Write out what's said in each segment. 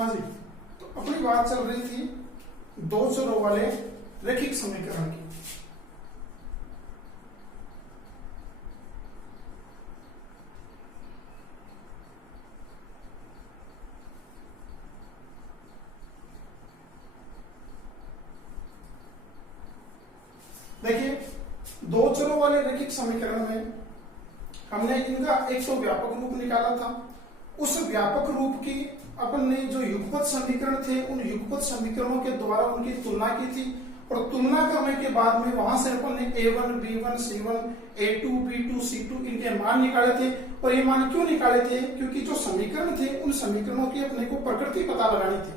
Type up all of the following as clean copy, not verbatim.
हाँ जी, तो अपनी बात चल रही थी दो चरों वाले रैखिक समीकरण की। देखिए, दो चरों वाले रैखिक समीकरण में हमने इनका एक तो व्यापक रूप निकाला था। उस व्यापक रूप की अपन ने जो युगपत समीकरण थे उन युगपत समीकरणों के द्वारा उनकी तुलना की थी, और तुलना करने के बाद में वहां से अपन ने a1, b1, c1, a2, b2, c2 इनके मान निकाले थे। और ये मान क्यों निकाले थे? क्योंकि जो समीकरण थे उन समीकरणों की अपने को प्रकृति पता लगानी थी,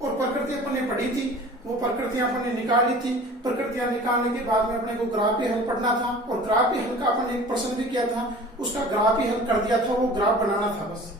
और प्रकृति अपन ने पढ़ी थी, वो प्रकृतियां अपन ने निकाल ली थी। प्रकृतियां निकालने के बाद में अपने को ग्राफी हल पढ़ना था, और ग्राफी हल का अपन ने एक प्रश्न भी किया था, उसका ग्राफी हल कर दिया था, वो ग्राफ बनाना था बस।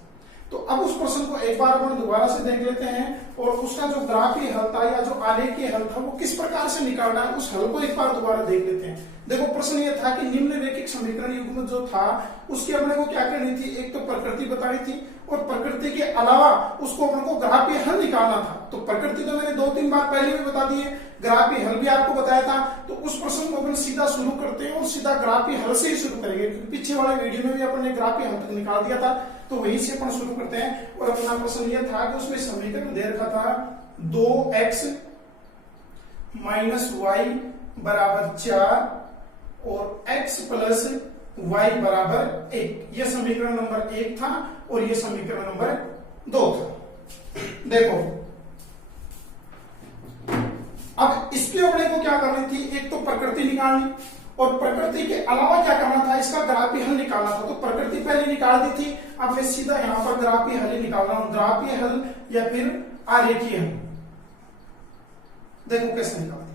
तो अब उस प्रश्न को एक बार अपन दोबारा से देख लेते हैं, और उसका जो ग्राफी हल था या जो आलेखीय हल था वो किस प्रकार से निकालना है उस हल को एक बार दोबारा देख लेते हैं। देखो, प्रश्न ये था कि निम्न रैखिक समीकरण युग्म जो था उसकी अपने को क्या करनी थी, एक तो प्रकृति बतानी थी, और प्रकृति के अलावा उसको अपने को ग्राफी हल निकालना था। तो प्रकृति तो मैंने 2-3 बार पहले भी बता दी है, ग्राफी हल भी आपको बताया था। तो उस प्रश्न को अपन सीधा शुरू करते हैं और सीधा ग्राफी हल से ही शुरू करेंगे, क्योंकि पीछे वाले वीडियो में भी अपन ने ग्राफी हल तक निकाल दिया था। तो वहीं से अपन शुरू करते हैं। और अपना प्रश्न यह था कि उसमें समीकरण दे रखा था 2x - y बराबर 4 और x प्लस y बराबर 1। यह समीकरण नंबर 1 था और यह समीकरण नंबर 2 था। देखो, अब इसके अपने को क्या करनी थी, एक तो प्रकृति निकालनी, और प्रकृति के अलावा क्या करना था, इसका ग्राफी हल निकालना था। तो प्रकृति पहले निकाल दी थी, अब मैं सीधा यहां पर ग्राफी हल ही निकाल रहा हूं, ग्राफी हल या फिर आरेखीय हल। देखो कैसे निकालते हैं।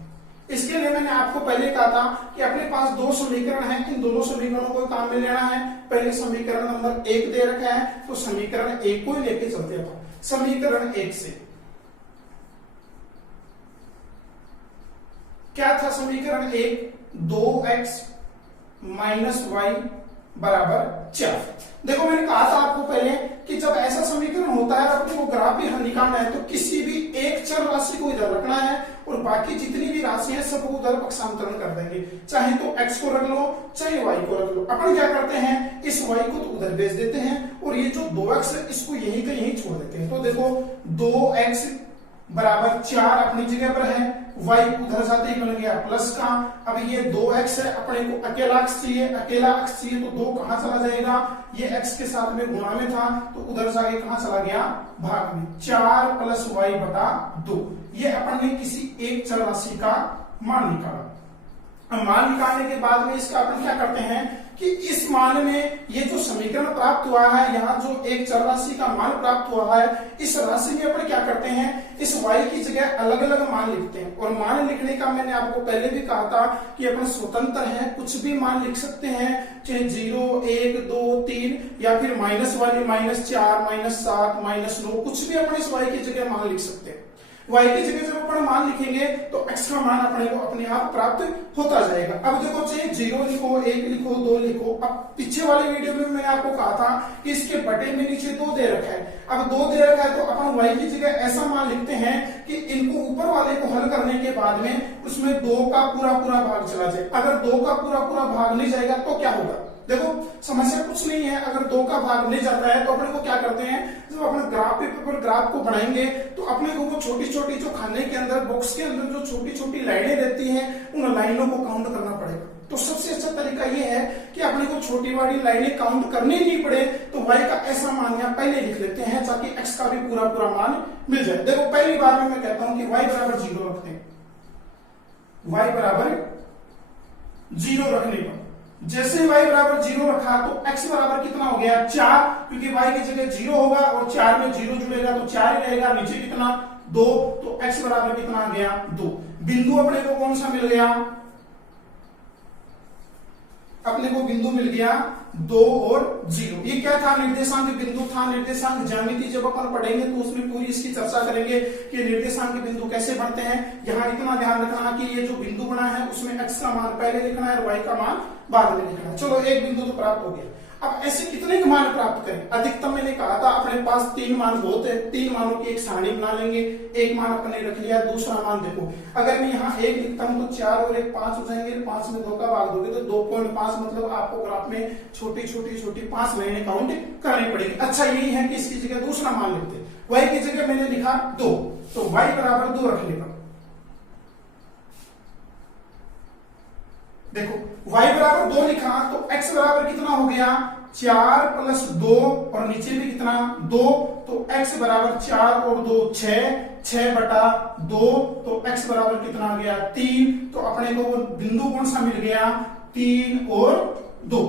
इसके लिए मैंने आपको पहले कहा था कि अपने पास दो समीकरण हैं, इन दोनों समीकरणों को काम में लेना है। पहले समीकरण नंबर 1 दे रखा है, तो समीकरण 1 को ही लेके चलते हैं। समीकरण 1 से क्या था? समीकरण 1 2x - y बराबर 4। देखो, मैंने कहा था आपको पहले कि जब ऐसा समीकरण होता है अपने को ग्राफी हल निकालना है तो किसी भी एक चर राशि को इधर रखना है और बाकी जितनी भी राशि है सबको उधर पक्षांतरण कर देंगे। चाहे तो x को रख लो, चाहे y को रख लो। अपन क्या करते हैं, इस y को तो उधर भेज देते हैं और ये जो 2x है इसको यहीं का यहीं छोड़ देते हैं। तो देखो, 2x बराबर 4 अपनी जगह पर है, y उधर जाते ही बन गया प्लस का। अब ये 2x है, अपने को अकेला अक्ष चाहिए, अकेला अक्ष चाहिए तो 2 कहां चला जाएगा, ये x के साथ में गुणा में था तो उधर जाके कहां चला गया, भाग में। 4 + y बटा 2, ये अपन ने किसी एक चर राशि का मान निकाला। अब मान निकालने के बाद में इसका अपन क्या करते हैं कि इस मान में ये जो समीकरण प्राप्त हुआ है, यहाँ जो एक चर राशि का मान प्राप्त हुआ है, इस राशि में अपन क्या करते हैं, इस y की जगह अलग अलग मान लिखते हैं। और मान लिखने का मैंने आपको पहले भी कहा था कि अपन स्वतंत्र है, कुछ भी मान लिख सकते हैं, चाहे 0, 1, 2, 3 या फिर माइनस वाली -4, -7, -9, कुछ भी अपन इस y की जगह मान लिख सकते हैं। y की जगह जब अपन मान लिखेंगे तो x का मान अपने को अपने आप प्राप्त होता जाएगा। अब देखो, चाहे 0 लिखो, 1 लिखो, 2 लिखो। अब पीछे वाले वीडियो में मैंने आपको कहा था कि इसके बटे में नीचे 2 दे रखा है। अब 2 दे रखा है तो अपन y की जगह ऐसा मान लिखते हैं कि इनको ऊपर वाले को हल करने के बाद में उसमें 2 का पूरा भाग चला जाए। अगर 2 का पूरा भाग नहीं जाएगा तो क्या होगा? देखो, समस्या कुछ नहीं है। अगर 2 का भाग नहीं जाता है तो अपने को क्या करते हैं, जब अपने ग्राफ पेपर पर ग्राफ को बनाएंगे तो अपने को वो छोटी छोटी जो खाने के अंदर बॉक्स के अंदर जो छोटी छोटी लाइनें रहती हैं उन लाइनों को काउंट करना पड़ेगा। तो सबसे अच्छा तरीका ये है कि अपने को छोटी बड़ी लाइनें काउंट करनी नहीं पड़े, तो y का ऐसा मान यहाँ पहले लिख लेते हैं ताकि x का भी पूरा मान मिल जाए। देखो, पहली बार में मैं कहता हूं कि y बराबर 0 रखते हैं। y बराबर 0 रखने पर जैसे y बराबर 0 रखा तो x बराबर कितना हो गया, 4, क्योंकि y की जगह 0 होगा और 4 में 0 जुड़ेगा तो 4 ही रहेगा। नीचे कितना, 2, तो x बराबर कितना आ गया, 2। बिंदु अपने को कौन सा मिल गया, अपने को बिंदु मिल गया 2 और 0। ये क्या था, निर्देशांक बिंदु था। निर्देशांक ज्यामिति जब अपन पढ़ेंगे तो उसमें पूरी इसकी चर्चा करेंगे कि निर्देशांक बिंदु कैसे बनते हैं। यहाँ इतना ध्यान रखना कि ये जो बिंदु बना है उसमें x का मान पहले लिखना है और y का मान बाद में लिखना है। चलो एक बिंदु तो प्राप्त हो गया। अब ऐसे कितने के मान प्राप्त करें? अधिकतम मैंने कहा था अपने पास 3 मान बहुत है, 3 मानों की एक सारणी बना लेंगे। एक मान अपने रख लिया, दूसरा मान देखो अगर मैं यहाँ 1 लिखता हूं तो 4 और 1 5 हो जाएंगे, 5 में 2 का भाग दोगे तो 2.5, मतलब आपको ग्राफ में छोटी छोटी छोटी 5 लाइनें काउंट करनी पड़ेगी। अच्छा यही है कि इसकी जगह दूसरा मान लिखते, y की जगह मैंने लिखा 2, तो y बराबर 2 रखने पर देखो y बराबर 2 लिखा तो x बराबर कितना हो गया 4 प्लस 2 और नीचे भी कितना 2, तो x बराबर 4 और 2 6 बटा 2, तो x बराबर कितना आ गया 3। तो अपने को वो बिंदु कौन सा मिल गया 3 और 2,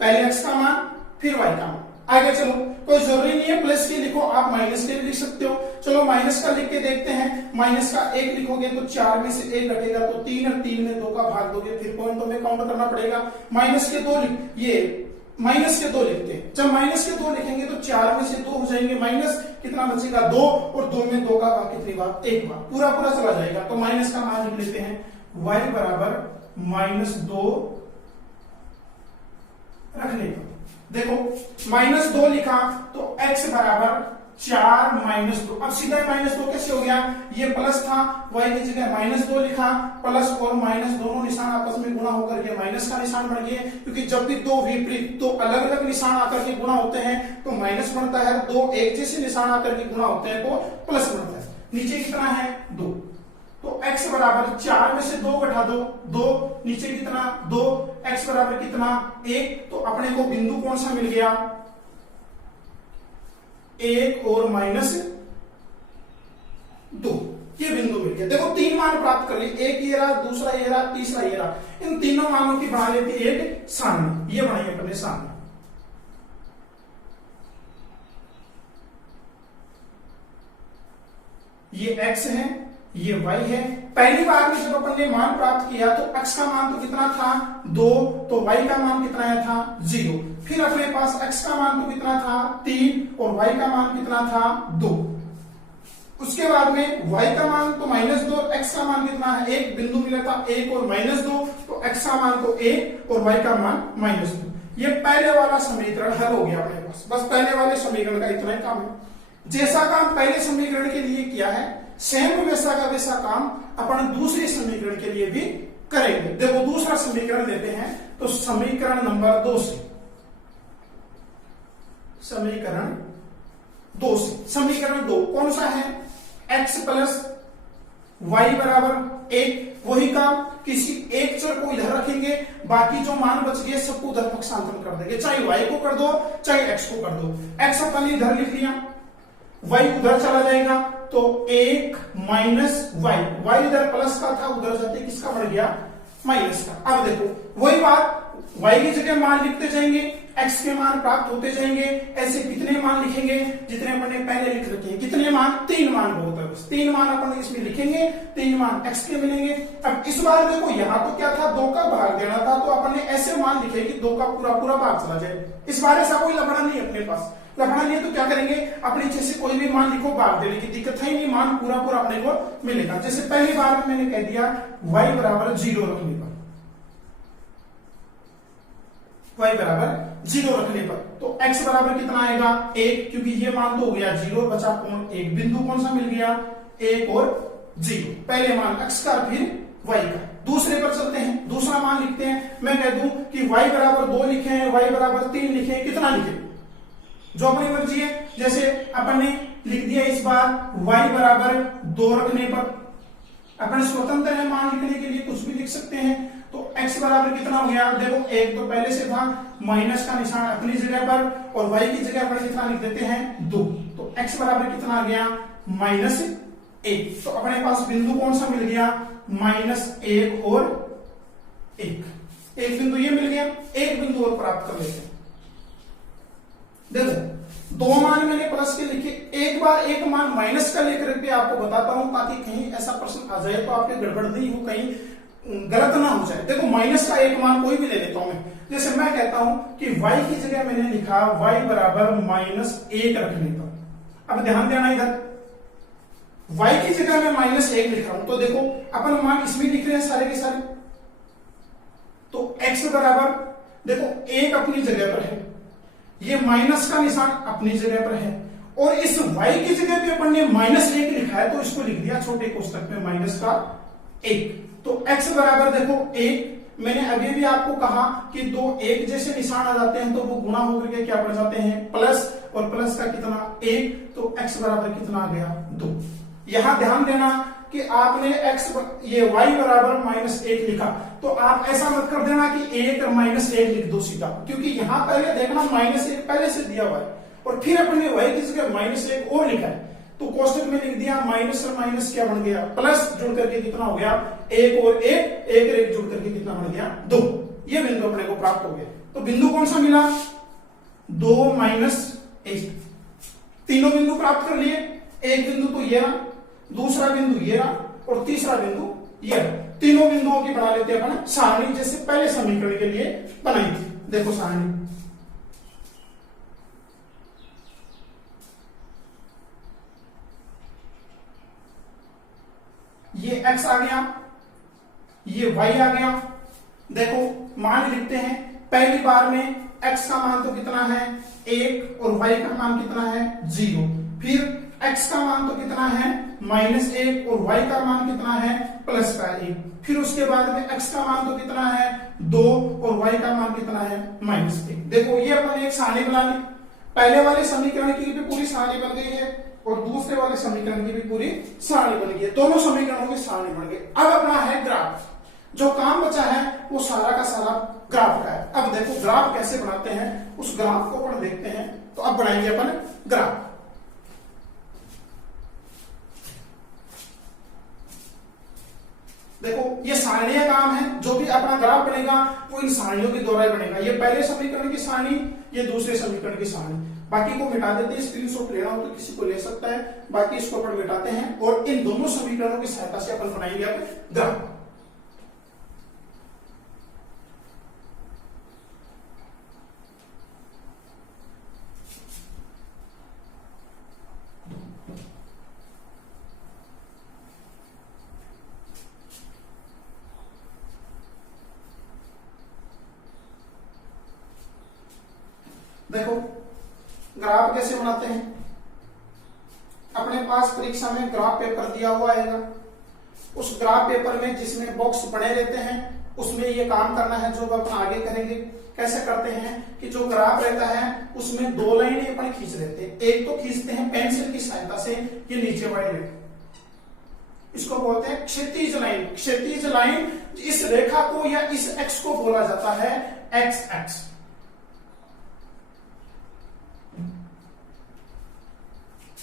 पहले x का मान फिर y का मान। आगे चलो कोई जरूरी नहीं है प्लस के लिखो, आप माइनस के भी लिख सकते हो। चलो माइनस का लिख के देखते हैं। माइनस का 1 लिखोगे तो 4 में से 1 घटेगा तो 3 और 3 में 2 का भाग दोगे, फिर पॉइंट तो में काउंट करना पड़ेगा। माइनस के 2 ये माइनस के 2 लिखते हैं। जब माइनस के 2 लिखेंगे तो 4 में से 2 हो जाएंगे, माइनस कितना बचेगा 2, और 2 में 2 का भाग कितनी बार 1 बार, पूरा पूरा चला जाएगा। तो माइनस का मान लिख लेते हैं, y बराबर -2 रखने पर देखो -2 लिखा तो x बराबर 4 -2। अब सीधा -2 कैसे हो गया, ये प्लस था, y की जगह -2 लिखा, प्लस और माइनस दोनों निशान आपस में गुणा होकर के माइनस का निशान बन गया। क्योंकि जब भी दो विपरीत तो अलग अलग निशान आकर के गुणा होते हैं तो माइनस बनता है, दो एक जैसे निशान आकर के गुणा होते हैं तो प्लस बनता है। नीचे कितना है 2, तो x बराबर 4 में से 2 घटा दो 2, नीचे कितना 2, x बराबर कितना 1। तो अपने को बिंदु कौन सा मिल गया 1 और -2, ये बिंदु मिल गया। देखो 3 मान प्राप्त कर लिए, एक ये रहा, दूसरा ये रहा, तीसरा ये रहा। इन तीनों मानों की बना लेती एक सारणी, ये बनाई अपने सामने। ये x है, ये y है। पहली बार में जब अपन ने मान प्राप्त किया तो x का मान तो कितना था 2, तो y का मान कितना आया था 0। फिर अपने पास x का मान तो कितना था 3 और y का मान कितना था 2। उसके बाद में y का मान तो -2, x का मान कितना है, एक बिंदु मिला था 1 और -2, तो x का मान तो 1 और y का मान -2। ये पहले वाला समीकरण हल हो गया अपने पास। बस पहले वाले समीकरण का इतना ही काम है। जैसा काम पहले समीकरण के लिए किया है सेम वैसा का वैसा काम अपन दूसरे समीकरण के लिए भी करेंगे। देखो दूसरा समीकरण लेते हैं, तो समीकरण नंबर 2 से, समीकरण 2 कौन सा है, x प्लस y बराबर 1। वही काम, किसी एक चर को इधर रखेंगे, बाकी जो मान बच गए सबको उधर पक्षांतर कर देंगे, चाहे y को कर दो चाहे x को कर दो। x अपन इधर लिख लिया, y उधर चला जाएगा तो 1 y इधर प्लस का था, उधर जाते किसका बढ़ गया माइनस का। अब देखो वही बात, y की जगह मान लिखते जाएंगे, x के मान प्राप्त होते जाएंगे। ऐसे कितने मान लिखेंगे जितने अपन ने पहले लिख रखे हैं। कितने मान, 3 मान बहुत है, बस 3 मान अपन इसमें लिखेंगे, 3 मान x के मिलेंगे। अब इस बार देखो यहाँ तो क्या था 2 का भाग देना था, तो अपन ने ऐसे मान लिखे कि 2 का पूरा पूरा भाग चला जाए। इस बार ऐसा कोई लफड़ा नहीं अपने पास, लफड़ा नहीं है तो क्या करेंगे, अपने इच्छे से कोई भी मान लिखो, भाग देने की दिक्कत है ही नहीं, मान पूरा पूरा अपने को मिलेगा। जैसे पहली बार में मैंने कह दिया y बराबर 0 रखने पर, y बराबर 0 रखने पर तो x बराबर कितना आएगा 1, क्योंकि ये मान तो हो गया 0, बचा कौन 1, बिंदु कौन सा मिल गया 1 और 0। पहले मान x का फिर y का। दूसरे पर चलते हैं, दूसरा मान लिखते हैं। मैं कह दूं कि y बराबर 2 लिखे हैं, y बराबर 3 लिखे, कितना लिखे जो अपनी मर्जी है। जैसे अपन ने लिख दिया इस बार y बराबर 2 रखने पर, अपन स्वतंत्र है मान लिखने के लिए कुछ भी लिख सकते हैं। तो x बराबर कितना हो गया, देखो 1 तो पहले से था, माइनस का निशान अपनी जगह पर और y की जगह पर कितना लिख देते हैं 2, तो x बराबर कितना आ गया -1। तो अपने पास बिंदु कौन सा मिल गया -1 और 1। एक बिंदु ये मिल गया, एक बिंदु और प्राप्त कर लेते हैं। देखो 2 मान मैंने प्लस के लिखे, एक बार एक मान माइनस का लेकर के आपको बताता हूं ताकि कहीं ऐसा प्रश्न आ जाए तो आपके गड़बड़ नहीं हो, कहीं गलत ना हो जाए। देखो माइनस का एक मान कोई भी ले लेता हूं मैं, जैसे मैं कहता हूं कि y की जगह मैंने लिखा y बराबर -1 रखने पर। अब ध्यान देना इधर, y की जगह मैं -1 लिख रहा हूं, तो देखो अपन मान इसमें लिख रहे हैं सारे के सारे, तो x बराबर देखो एक अपनी जगह पर है, ये माइनस का निशान अपनी जगह पर है, और इस y की जगह पे अपन ने -1 लिखा है तो इसको लिख दिया छोटे कोष्टक में -1। तो x बराबर देखो 1। मैंने अभी भी आपको कहा कि दो एक जैसे निशान आ जाते हैं तो वो गुणा होकर के क्या बन जाते हैं प्लस, और प्लस का कितना 1, तो x बराबर कितना आ गया 2। यहां ध्यान देना कि आपने x ये y बराबर -1 लिखा, तो आप ऐसा मत कर देना कि 1 और -1 लिख दो सीधा, क्योंकि यहां पहले देखना -1 पहले से दिया हुआ है और फिर अपन ने y की जगह -1 और लिखा है, तो कोष्टक में लिख दिया माइनस और माइनस क्या बन गया प्लस, जुड़ करके कितना हो गया 1 और 1 जुड़ करके कितना बन गया 2। ये बिंदु अपने को प्राप्त हो गया। तो बिंदु कौन सा मिला 2 -1। तीनों बिंदु प्राप्त कर लिए। एक बिंदु तो ये रहा, दूसरा बिंदु ये रहा और तीसरा बिंदु ये रहा। तीनों बिंदुओं की बना लेते हैं अपन सारणी, जैसे पहले समीकरण के लिए बनाई थी। देखो सारणी, ये x आ गया, ये y आ गया। देखो मान लिखते हैं, पहली बार में x का मान तो कितना है 1 और y का मान कितना है 0। फिर x का मान तो कितना है -1 और y का मान कितना है +1। फिर उसके बाद में x का मान तो कितना है 2 और y का मान कितना है -1। देखो ये अपन एक सारणी बना ली। पहले वाले समीकरण की भी पूरी सारणी बन गई है और दूसरे वाले समीकरण की भी पूरी सारणी बन गई है। दोनों समीकरणों की सारणी बन गई। अब अपना है ग्राफ। जो काम बचा है वो सारा का सारा ग्राफ का है। अब देखो ग्राफ कैसे बनाते हैं, उस ग्राफ को अपन देखते हैं। तो अब बनाएंगे अपन ग्राफ। देखो ये सारणी का काम है, जो भी अपना ग्राफ बनेगा वो इन सारणियों के द्वारा बनेगा। ये पहले समीकरण की सारणी, ये दूसरे समीकरण की सारणी। बाकी को मिटा देते हैं, स्क्रीनशॉट लेना हो तो किसी को ले सकता है। बाकी इसको अपन मिटाते हैं और इन दोनों समीकरणों की सहायता से अपन बनाएंगे अब ग्राफ। देखो ग्राफ कैसे बनाते हैं। अपने पास परीक्षा में ग्राफ पेपर दिया हुआ आएगा। उस ग्राफ पेपर में जिसमें बॉक्स पड़े रहते हैं उसमें ये काम करना है जो अपन आगे करेंगे। कैसे करते हैं कि जो ग्राफ रहता है उसमें दो लाइनें अपन खींच लेते हैं। एक तो खींचते हैं पेंसिल की सहायता से, ये नीचे वाली रेखा, इसको बोलते हैं क्षैतिज लाइन। क्षैतिज लाइन, इस रेखा को या इस एक्स को बोला जाता है एक्स एक्स।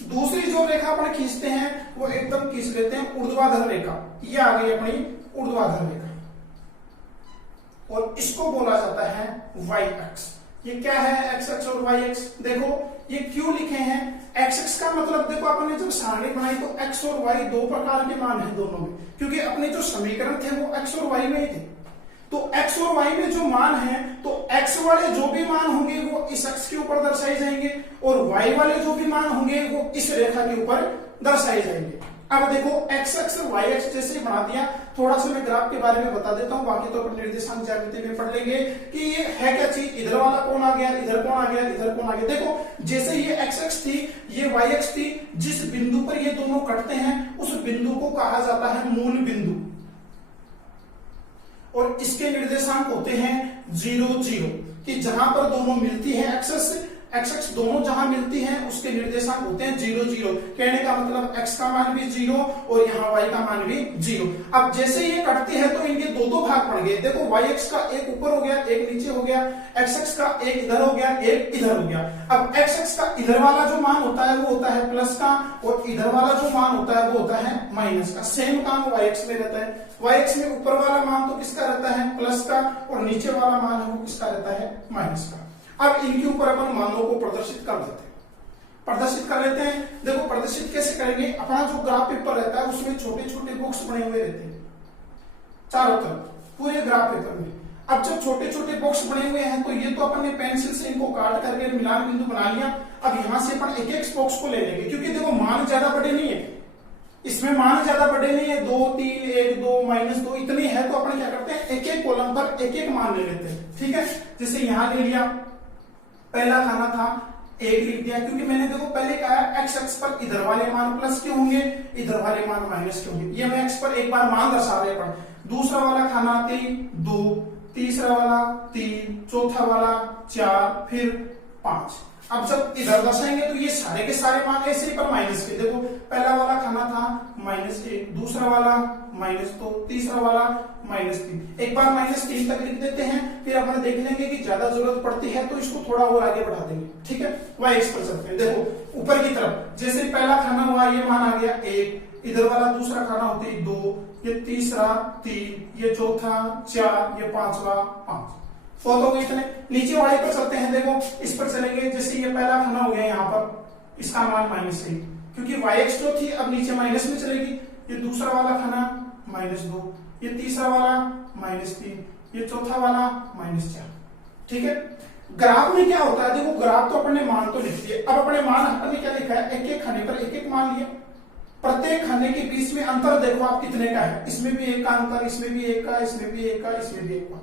दूसरी जो रेखा अपन खींचते हैं वो एकदम खींच लेते हैं ऊर्ध्वाधर रेखा। ये आ गई अपनी ऊर्ध्वाधर रेखा और इसको बोला जाता है वाई एक्स। ये क्या है एक्स एक्स और वाई एक्स। देखो ये क्यों लिखे हैं एक्स एक्स का मतलब, देखो अपन ने जब सारणी बनाई तो एक्स और वाई दो प्रकार के मान है दोनों में, क्योंकि अपने जो समीकरण थे वो एक्स और वाई में ही थे। तो x और y में जो मान है तो x वाले जो भी मान होंगे वो इस x के ऊपर दर्शाए जाएंगे और y वाले जो भी मान होंगे वो इस रेखा के ऊपर दर्शाए जाएंगे। अब देखो x x और y x जैसे बना दिया। थोड़ा सा मैं ग्राफ के बारे में बता देता हूं, बाकी तो अपन निर्देशांक ज्यामिति में पढ़ लेंगे कि ये है क्या चीज। इधर वाला कौन आ गया, इधर कौन आ गया, इधर कौन आ गया। देखो जैसे ये x x थी, ये y x थी, जिस बिंदु पर ये दोनों कटते हैं उस बिंदु को कहा जाता है मूल बिंदु और इसके निर्देशांक होते हैं 0 0, कि जहां पर दोनों मिलती है एक्स दोनों जहां मिलती हैं उसके निर्देशांक होते हैं 0 0। कहने का मतलब x का मान भी 0 और यहाँ y का मान भी 0। अब जैसे ये कटती है तो इनके दो भाग पड़ गए। देखो yx का एक ऊपर हो गया, एक नीचे हो गया, xx का एक इधर हो गया, एक इधर हो गया। अब xx का इधर वाला जो मान होता है वो होता है प्लस का और इधर वाला जो मान होता है वो होता है माइनस का। सेम काम yx में रहता है। yx में ऊपर वाला मान तो किसका रहता है प्लस का और नीचे वाला मान है वो किसका रहता है माइनस का। अब इनके ऊपर अपन मानों को प्रदर्शित कर देते हैं, प्रदर्शित कर लेते हैं। देखो प्रदर्शित कैसे करेंगे, अपना जो ग्राफ पेपर रहता है उसमें छोटे छोटे बॉक्स बने हुए रहते हैं चारों तरफ पूरे ग्राफ पेपर में। अब जब छोटे छोटे बॉक्स बने हुए हैं तो ये तो अपन ने पेंसिल से इनको काट करके मिलान बिंदु बना लिया। अब यहां से अपन एक एक बॉक्स को ले लेंगे, क्योंकि देखो मान ज्यादा बड़े नहीं है, इसमें मान ज्यादा बड़े नहीं है, 2 3 1 2 -2 इतनी है, तो अपन क्या करते हैं एक एक कॉलम पर एक एक मान ले लेते हैं। ठीक है, जैसे यहां ले लिया, पहला खाना था 1 लिख दिया, क्योंकि मैंने देखो पहले कहा एक्स एक्स पर इधर वाले मान प्लस के होंगे, इधर वाले मान माइनस के होंगे। ये मैं एक्स पर एक बार मान दर्शा रहे पर। दूसरा वाला खाना 3 2, तीसरा वाला 3, चौथा वाला 4, फिर 5। अब जब इधर दर्शाएंगे तो ये सारे के सारे मान ऐसे ही पर माइनस के। देखो पहला वाला खाना था -1, दूसरा वाला -2, तीसरा वाला -3। एक बार -3 तक लिख देते हैं, फिर अपन देख लेंगे कि ज्यादा जरूरत पड़ती है तो इसको थोड़ा और आगे बढ़ा देंगे। ठीक है, y एक्स पर चलते हैं। देखो ऊपर की तरफ जैसे पहला खाना हुआ, ये मान आ गया 1, इधर वाला दूसरा खाना होती है 2, ये तीसरा 3, ये चौथा 4, ये पांचवा 5। तो हो गए इतने। नीचे वाले पर चलते हैं, देखो इस पर चलेंगे। जैसे ये पहला खाना हो गया, यहाँ पर इसका मान -1, क्योंकि y एक्स जो थी अब नीचे माइनस में चलेगी। ये दूसरा वाला खाना -2, ये तीसरा वाला -3, ये चौथा वाला -4। ठीक है, ग्राफ में क्या होता है, देखो ग्राफ तो अपने मान तो लिख दिए, अब अपने मान अपने क्या लिखा है, एक एक खाने पर एक एक मान लिया। प्रत्येक खाने के बीच में अंतर देखो आप कितने का है, इसमें भी 1 का अंतर, इसमें भी 1 का, इसमें भी 1 का, इसमें भी 1 का।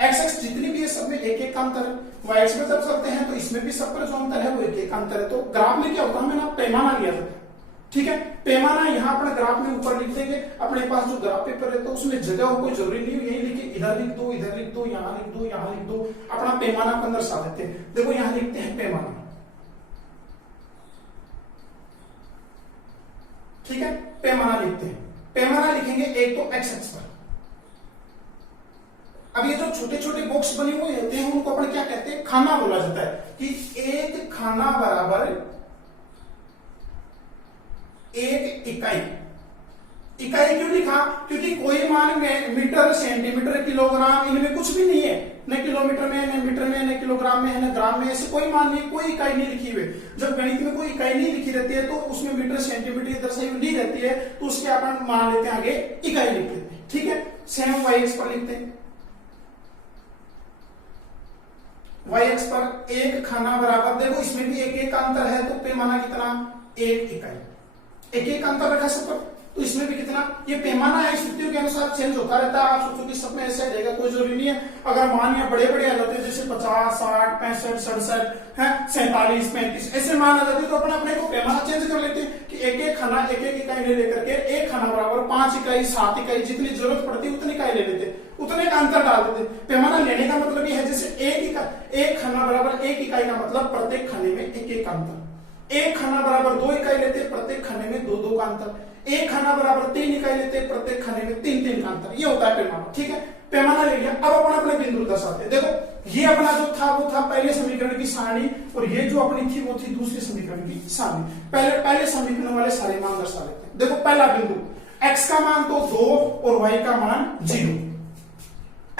एक्स एक्स जितनी भी है सब में एक एक का अंतर है। वाई एक्स में जब चलते हैं तो इसमें भी सब पर जो अंतर है वो एक एक का अंतर है। तो ग्राफ में क्या होता है, हमें ना पैमाना लिया जाता है। ठीक है, पैमाना यहाँ अपने ग्राफ में ऊपर लिख देंगे। अपने पास जो ग्राफ पेपर है तो उसमें जगह हो कोई जरूरी नहीं, यही लिखे, इधर लिख दो, इधर लिख दो, यहाँ लिख दो, यहाँ लिख दो, अपना पैमाना अपन दर्शा देते हैं। देखो यहाँ लिखते हैं पैमाना। ठीक है, पैमाना लिखते हैं। पैमाना लिखेंगे एक तो एक्स एक्स पर। अब ये जो छोटे छोटे बॉक्स बने हुए होते हैं उनको अपन क्या कहते हैं, खाना बोला जाता है कि एक खाना बराबर एक इकाई। इकाई क्यों लिखा, क्योंकि कोई मान में मीटर सेंटीमीटर किलोग्राम इनमें कुछ भी नहीं है, न किलोमीटर में, न मीटर में, न किलोग्राम में, न ग्राम में, ऐसे कोई मान नहीं, कोई इकाई नहीं लिखी हुई। जब गणित में कोई इकाई नहीं लिखी रहती है तो उसमें मीटर सेंटीमीटर दर्शाई नहीं रहती है, तो उसके अपन मान लेते हैं आगे इकाई लिख लेते हैं। ठीक है, सेम वाई एक्स पर लिखते हैं। वाई एक्स पर एक खाना बराबर, देखो इसमें भी एक एक का अंतर है, तो पैमाना कितना, 1 इकाई। एक एक अंतर रखा सब पर, तो इसमें भी कितना, ये पैमाना है, स्थितियों के अनुसार चेंज होता रहता है। आप सोचो कि सब में ऐसे रहेगा, कोई जरूरी नहीं है। अगर मान या बड़े बड़े आ जाते हैं जैसे 50 60 65 67 है, 47 35 ऐसे मान आ जाते तो अपन अपने को पैमाना चेंज कर लेते हैं कि एक एक खाना एक एक इकाई ले लेकर के एक खाना बराबर 5 इकाई 7 इकाई जितनी जरूरत पड़ती है उतनी इकाई ले लेते, उतने का अंतर डाल देते। पैमाना लेने का मतलब ये है जैसे एक खाना बराबर 1 इकाई का मतलब प्रत्येक खाने में एक एक अंतर। एक खाना बराबर 2 इकाई लेते, प्रत्येक खाने में 2 का अंतर। एक खाना बराबर 3 इकाई लेते, प्रत्येक खाने में 3 का अंतर। ये होता है पैमाना। ठीक है, पैमाना ले लिया। अब अपन अपने बिंदु दर्शाते हैं। देखो ये अपना जो था वो था पहले समीकरण की सारणी, और ये जो अपनी थी वो थी दूसरे समीकरण की सारणी। पहले समीकरण वाले सारे मान दर्शा लेते हैं। देखो पहला बिंदु, x का मान तो 2 और y का मान 0।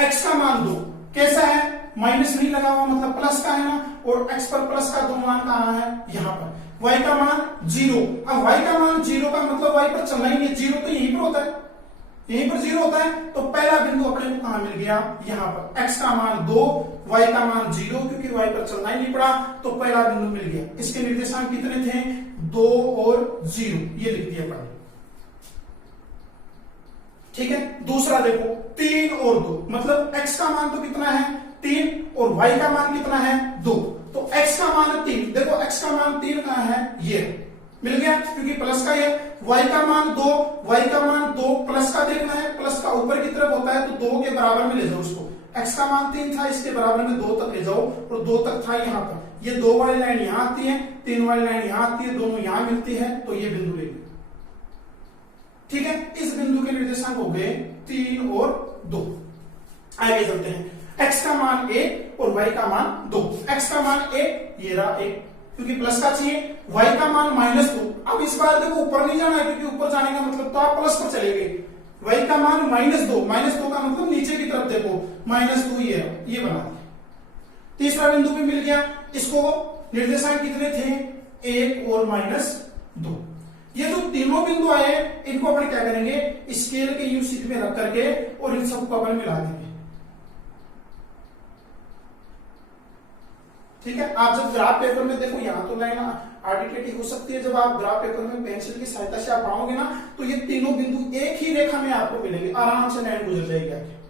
x का मान 2 कैसा है, माइनस नहीं लगा हुआ मतलब प्लस का है ना, और x पर प्लस का 2 मान कहां है, यहां पर। y का मान 0। अब y का मान 0 का मतलब y पर चलना ही नहीं, 0 तो यहीं पर होता है, यहीं पर 0 होता है। तो पहला बिंदु अपने को कहां मिल गया, यहां पर। x का मान 2, y का मान 0, क्योंकि y पर चलना ही नहीं पड़ा, तो पहला बिंदु मिल गया। इसके निर्देशांक कितने थे, 2 और 0, ये लिख दिया पहले। ठीक है, दूसरा देखो 3 और 2, मतलब x का मान तो कितना है 3 और y का मान कितना है 2, तो x का मान 3। देखो x का मान 3 कहां है, ये मिल गया क्योंकि प्लस का है। y का मान 2, y का मान 2 प्लस का देखना है, प्लस का ऊपर की तरफ होता है तो 2 के बराबर में ले जाओ उसको। x का मान 3 था, इसके बराबर में 2 तक ले जाओ, और 2 तक था यहाँ पर। ये 2 वाली लाइन यहाँ आती है, 3 वाली लाइन यहाँ आती है, दोनों यहाँ मिलती है, तो ये बिंदु ले। ठीक है, इस बिंदु के निर्देशांक हो गए 3 और 2। आगे चलते हैं, x का मान 1 और y का मान 2। x का मान 1, ये रहा 1 क्योंकि प्लस का चाहिए, y का मान -2। अब इस बार देखो ऊपर नहीं जाना है क्योंकि ऊपर जाने का मतलब तो आप प्लस पर चले गए। y का मान -2 का मतलब नीचे की तरफ देखो, -2 ये बना दिया। तीसरा बिंदु भी मिल गया, इसको निर्देशांक कितने थे, 1 और -2। ये जो तीनों बिंदु आए इनको अपन क्या करेंगे, स्केल के यू सीध में रख करके और इन सबको अपन मिला देंगे। ठीक है। आप जब ग्राफ पेपर में देखो, यहाँ तो लाइन आर्टिकुलेट हो सकती है, जब आप ग्राफ पेपर में पेंसिल की सहायता से आप बनाओगे ना, तो ये तीनों बिंदु एक ही रेखा में आपको मिलेंगे, आराम से लाइन गुजर जाएगी आगे।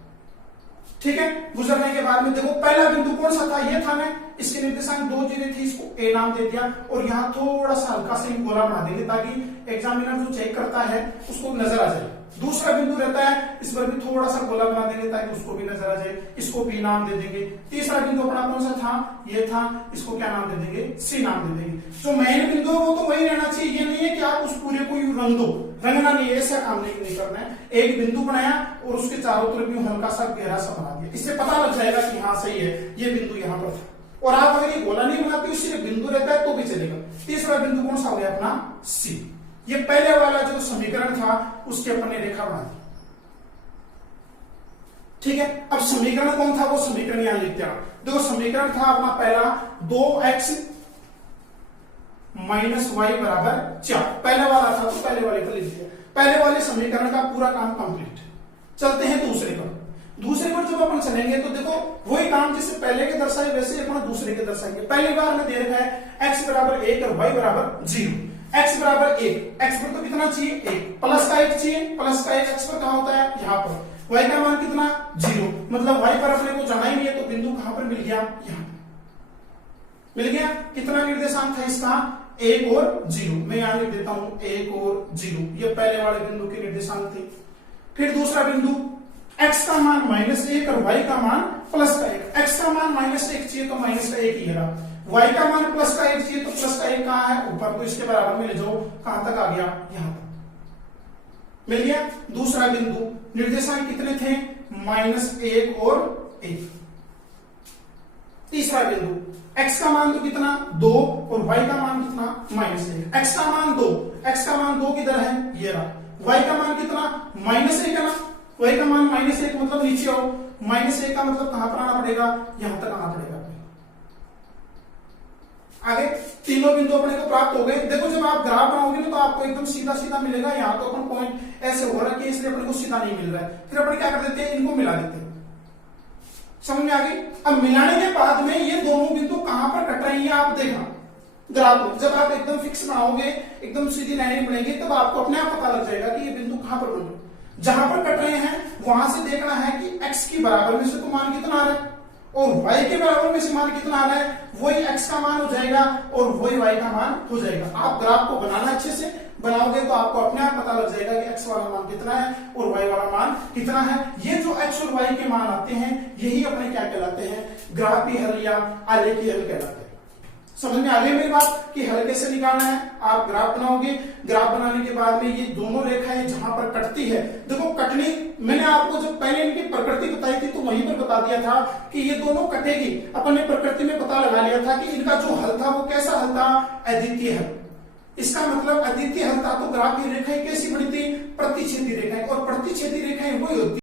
ठीक है। गुजरने के बाद में देखो पहला बिंदु कौन सा था, ये था ना, इसके निर्देशांक 2 जीरो थी, इसको ए नाम दे दिया, और यहाँ थोड़ा सा हल्का सा गोला बना देंगे ताकि एग्जामिनर जो चेक करता है उसको नजर आ जाए। दूसरा बिंदु रहता है, इस पर भी थोड़ा सा गोला बना देंगे ताकि उसको भी नजर आ जाए, इसको बी नाम दे देंगे। तीसरा बिंदु अपना कौन सा था, ये था, इसको क्या नाम दे देंगे, सी नाम दे देंगे। जो मेन बिंदु है वो तो वही रहना चाहिए, ये नहीं है कि आप उस पूरे को यूं रंग दो, रंगना नहीं है, ऐसा काम नहीं करना है। एक बिंदु बनाया और उसके चारों तरफ यूं हल्का सा गहरा सा बना दिया, इससे पता लग जाएगा कि हाँ सही है, ये बिंदु यहाँ पर था। और आप अगर ये गोला नहीं बनाते, सिर्फ बिंदु रहता है तो भी चलेगा। तीसरा बिंदु कौन सा हो गया अपना, सी। ये पहले वाला जो समीकरण था उसके अपने रेखा बना दी। ठीक है। अब समीकरण कौन था, वो समीकरण यहां लिखते हैं। देखो समीकरण था अपना पहला 2x माइनस वाई बराबर 4, पहले वाला था तो पहले वाले को लिख दिया। पहले वाले समीकरण का पूरा काम कंप्लीट। चलते हैं दूसरे पर। दूसरे पर जब अपन चलेंगे तो देखो वही काम जिससे पहले के दर्शाए वैसे अपना दूसरे के दर्शाएंगे। पहली बार में दे रखा है x बराबर 1 और y बराबर 0। x बराबर 1, x पर तो कितना चाहिए 1, प्लस का 1 चाहिए, प्लस का 1 x पर कहां होता है, यहाँ पर। y का मान कितना 0, मतलब y पर अपने को जाना ही नहीं है, तो बिंदु कहां पर मिल गया, यहाँ मिल गया। कितना निर्देशांक था इसका, 1 और 0। मैं यहां लिख देता हूं 1 और 0, ये पहले वाले बिंदु के निर्देशांक थे। फिर दूसरा बिंदु x का मान -1 और y का मान प्लस का 1। x का मान -1 चाहिए तो माइनस का 1 ही रहा, y का मान प्लस का 1 चाहिए तो प्लस का 1 कहां है, ऊपर, तो इसके बराबर में ले जाओ, कहां तक आ गया, यहां तक मिल गया। दूसरा बिंदु निर्देशांक कितने थे, -1 और 1। तीसरा बिंदु x का मान तो कितना 2 और y का मान कितना -1। x का मान 2, x का मान 2 किधर है, ये रहा। y का मान कितना -1 है ना, y का मान -1 मतलब नीचे आओ, -1 का मतलब कहां पर आना पड़ेगा, यहां तक आना पड़ेगा। आगे तीनों बिंदु अपने को प्राप्त हो गए। देखो जब आप ग्राफ बनाओगे ना तो आपको एकदम सीधा सीधा मिलेगा, यहाँ तो अपन पॉइंट ऐसे हो रहा है कि इसलिए अपने को सीधा नहीं मिल रहा है, फिर अपन क्या कर देते हैं, इनको मिला देते हैं। समझ में आ गई। अब मिलाने के बाद में ये दोनों बिंदु कहां पर कट रहे हैं आप देखना ग्राफ में। जब आप एकदम फिक्स बनाओगे, एकदम सीधी लाइन बनेगी, तब आपको अपने आप पता लग जाएगा कि ये बिंदु कहां पर बन रहे हैं। जहां पर कट रहे हैं वहां से देखना है कि x की बराबर में से तो मान कितना आ रहा है और y के बराबर में से मान कितना आ रहा है, वही x का मान हो जाएगा और वही y का मान हो जाएगा। आप ग्राफ को बनाना अच्छे से बनाओगे तो आपको अपने आप पता लग जाएगा कि x वाला मान कितना है और y वाला मान कितना है। ये जो x और y के मान आते हैं यही अपने क्या कहलाते हैं, ग्राफी हल या आलेखी हल कहलाते हैं। समझ में आ गई मेरी बात कि हल कैसे निकालना है। आप ग्राफ बनाओगे, ग्राफ बनाने के बाद में ये दोनों रेखाएं जहां पर कटती है, देखो कटनी मैंने आपको जब पहले इनकी प्रकृति बताई थी तो वहीं पर बता दिया था कि ये दोनों कटेगी। अपन ने प्रकृति में पता लगा लिया था कि इनका जो हल था वो कैसा हल था, अद्वितीय हल। इसका मतलब अद्वितीय हल था तो ग्राफ की रेखाएं कैसी बनी थी, प्रतिच्छेदी रेखाएं, और प्रतिच्छेदी रेखाएं वही होती